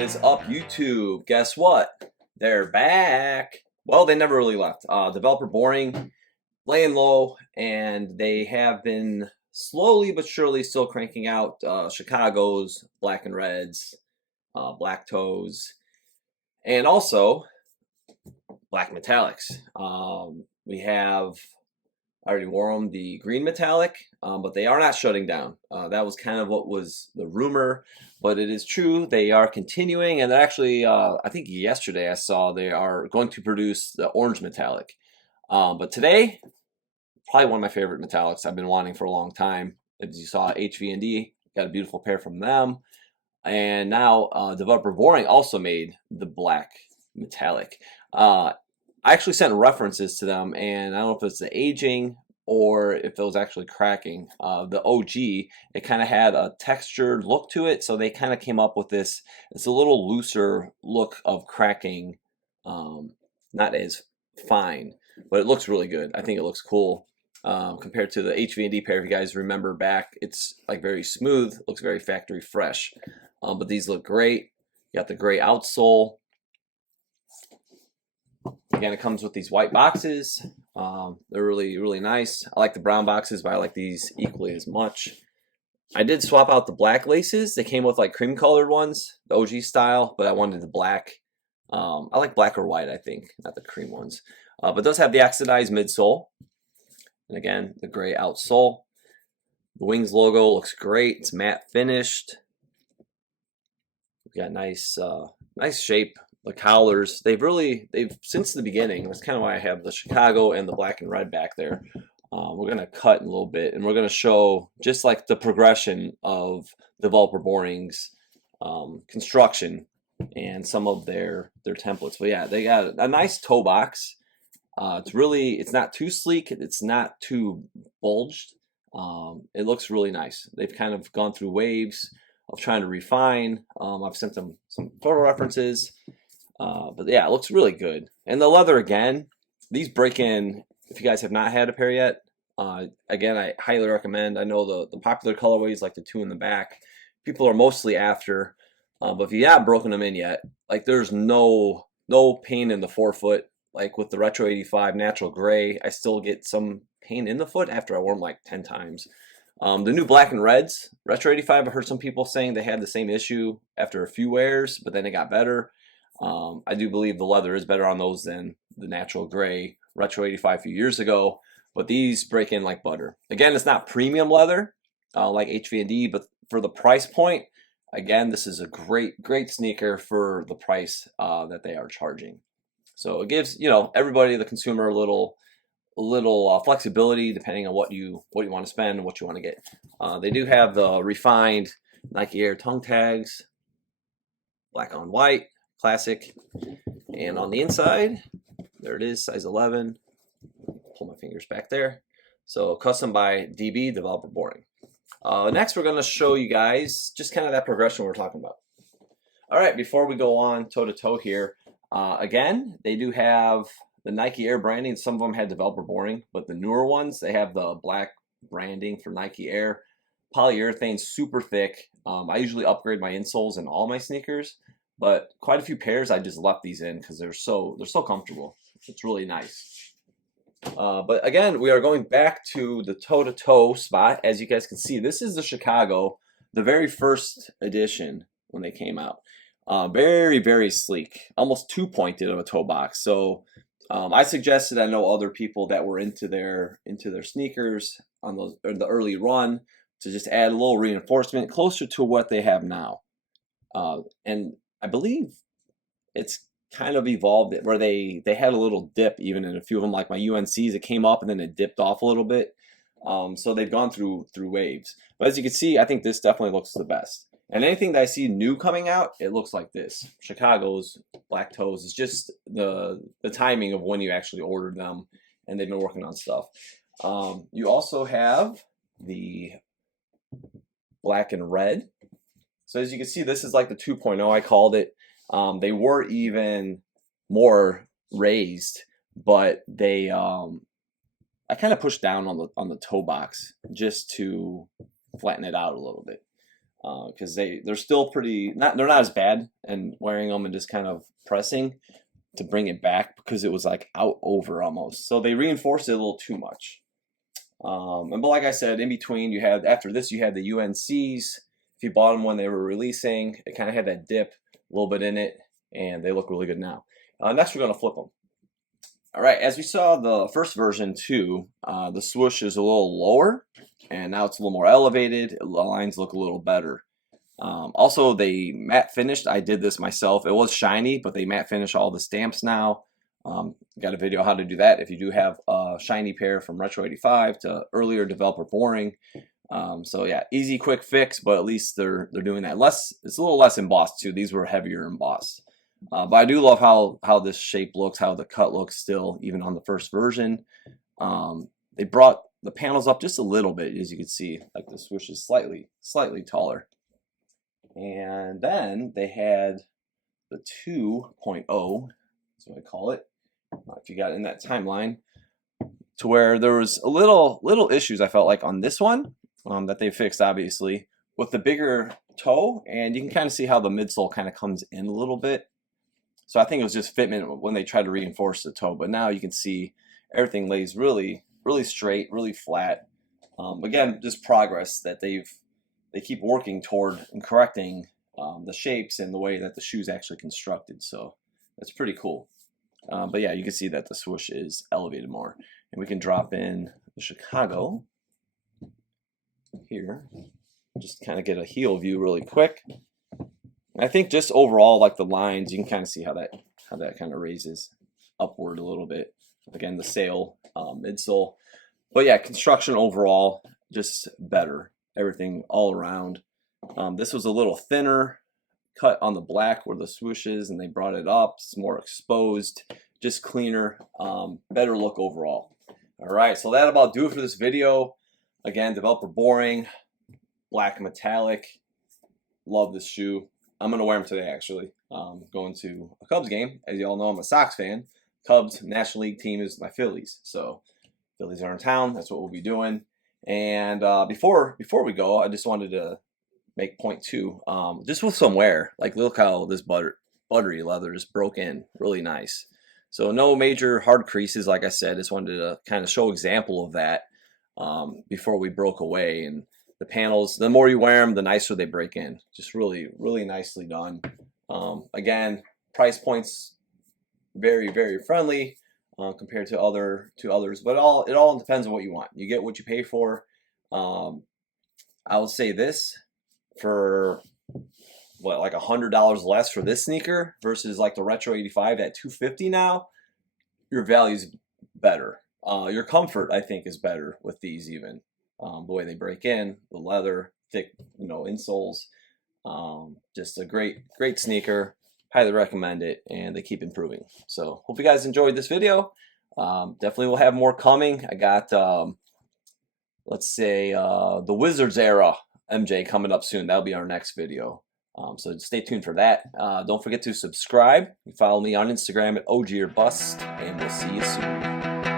What is up, YouTube? Guess what? They're back. Well, they never really left. Developer Boring, laying low, and they have been slowly but surely still cranking out Chicago's black and reds, black toes, and also black metallics. We have, I already wore them, the green metallic, but they are not shutting down. That was kind of what was the rumor, but it is true. They are continuing, and they're actually, I think yesterday I saw they are going to produce the orange metallic. But today, probably one of my favorite metallics I've been wanting for a long time. As you saw, HV&D, got a beautiful pair from them. And now Developer Boring also made the black metallic. I actually sent references to them, and I don't know if it's the aging or if it was actually cracking. The OG, it kind of had a textured look to it, so they kind of came up with this. It's a little looser look of cracking, not as fine, but it looks really good. I think it looks cool compared to the HV&D pair. If you guys remember back, it's like very smooth, looks very factory fresh. But these look great. You got the gray outsole. Again, it comes with these white boxes. They're really, really nice. I like the brown boxes, but I like these equally as much. I did swap out the black laces. They came with like cream colored ones, the OG style, but I wanted the black. I like black or white, I think, not the cream ones. But it does have the oxidized midsole. And again, the gray outsole. The Wings logo looks great. It's matte finished. We've got nice, nice shape. The collars, they've since the beginning, that's kind of why I have the Chicago and the black and red back there. We're going to cut in a little bit, and we're going to show just like the progression of Developer Boring's construction and some of their templates. But yeah, they got a nice toe box. It's not too sleek, it's not too bulged. It looks really nice. They've kind of gone through waves of trying to refine. I've sent them some photo references. But yeah, it looks really good. And the leather, again, these break in, if you guys have not had a pair yet, again, I highly recommend. I know the popular colorways, like the two in the back, people are mostly after. But if you haven't broken them in yet, like there's no pain in the forefoot. Like with the Retro 85 Natural Gray, I still get some pain in the foot after I wore them like 10 times. The new black and reds, Retro 85, I heard some people saying they had the same issue after a few wears, but then it got better. I do believe the leather is better on those than the Natural Gray Retro 85 a few years ago, but these break in like butter. Again, it's not premium leather like HV&D, but for the price point, again, this is a great sneaker for the price that they are charging. So it gives, everybody, the consumer, a little flexibility depending on what you want to spend and what you want to get. They do have the refined Nike Air tongue tags, black on white, classic. And on the inside, there it is, size 11. Pull my fingers back there. So custom by DB, Developer Boring. Next, we're going to show you guys just kind of that progression we're talking about. All right, before we go on toe-to-toe here, again, they do have the Nike Air branding. Some of them had Developer Boring, but the newer ones, they have the black branding for Nike Air. Polyurethane, super thick. I usually upgrade my insoles in all my sneakers, but quite a few pairs I just left these in because they're so comfortable. It's really nice. But again, we are going back to the toe-to-toe spot. As you guys can see, this is the Chicago, the very first edition when they came out. Very, very sleek, almost two-pointed of a toe box. So I suggested, I know other people that were into their sneakers on the early run, to just add a little reinforcement closer to what they have now. And I believe it's kind of evolved where they had a little dip even in a few of them, like my UNCs. It came up and then it dipped off a little bit. So they've gone through waves. But as you can see, I think this definitely looks the best. And anything that I see new coming out, it looks like this. Chicago's black toes is just the timing of when you actually ordered them, and they've been working on stuff. You also have the black and red. So as you can see, this is like the 2.0, I called it. They were even more raised, but they I kind of pushed down on the toe box just to flatten it out a little bit. because they're still pretty they're not as bad, and wearing them and just kind of pressing to bring it back because it was like out over almost. So they reinforced it a little too much. But like I said, in between you had, after this you had the UNCs. If you bought them when they were releasing, it kind of had that dip a little bit in it, and they look really good now. Next we're going to flip them. All right, as we saw the first version too, the swoosh is a little lower, and now it's a little more elevated. The lines look a little better. Also, they matte finished. I did this myself. It was shiny, but they matte finish all the stamps now. Got a video how to do that if you do have a shiny pair from Retro 85 to earlier Developer Boring. So yeah, easy, quick fix, but at least they're doing that. It's a little less embossed too. These were heavier embossed. But I do love how this shape looks, how the cut looks still, even on the first version. They brought the panels up just a little bit, as you can see. Like the swoosh is slightly taller. And then they had the 2.0, that's what I call it, if you got in that timeline, to where there was a little issues I felt like on this one that they fixed, obviously, with the bigger toe, and you can kind of see how the midsole kind of comes in a little bit. So I think it was just fitment when they tried to reinforce the toe, but now you can see everything lays really straight, really flat. Again, just progress that they keep working toward and correcting the shapes and the way that the shoe's actually constructed. So that's pretty cool. But yeah, you can see that the swoosh is elevated more. And we can drop in the Chicago here. Just kind of get a heel view really quick. And I think just overall, like the lines, you can kind of see how that kind of raises upward a little bit. Again, the sail, midsole. But yeah, construction overall, just better. Everything all around. This was a little thinner cut on the black where the swoosh is, and they brought it up. It's more exposed, just cleaner, better look overall. All right, so that about do it for this video. Again, Developer Boring, black metallic. Love this shoe. I'm gonna wear them today, actually. Going to a Cubs game. As you all know, I'm a Sox fan. Cubs National League team is my Phillies, so Phillies are in town. That's what we'll be doing. And before we go, I just wanted to make point two, just with some wear. Like, look how this buttery leather is broke in, really nice. So no major hard creases, like I said. Just wanted to kind of show example of that before we broke away. And the panels, the more you wear them, the nicer they break in. Just really nicely done. Again, price points very friendly compared to others, but it all depends on what you want. You get what you pay for. I would say this, for what, like $100 less for this sneaker versus like the Retro 85 at $250 now, your value's better. Your comfort, I think, is better with these even. The way they break in, the leather, thick, insoles. Just a great sneaker. Highly recommend it, and they keep improving. So hope you guys enjoyed this video. Definitely will have more coming. I got, let's say, the Wizards era MJ coming up soon. That'll be our next video. So stay tuned for that. Don't forget to subscribe. You follow me on Instagram at OG or Bust, and we'll see you soon.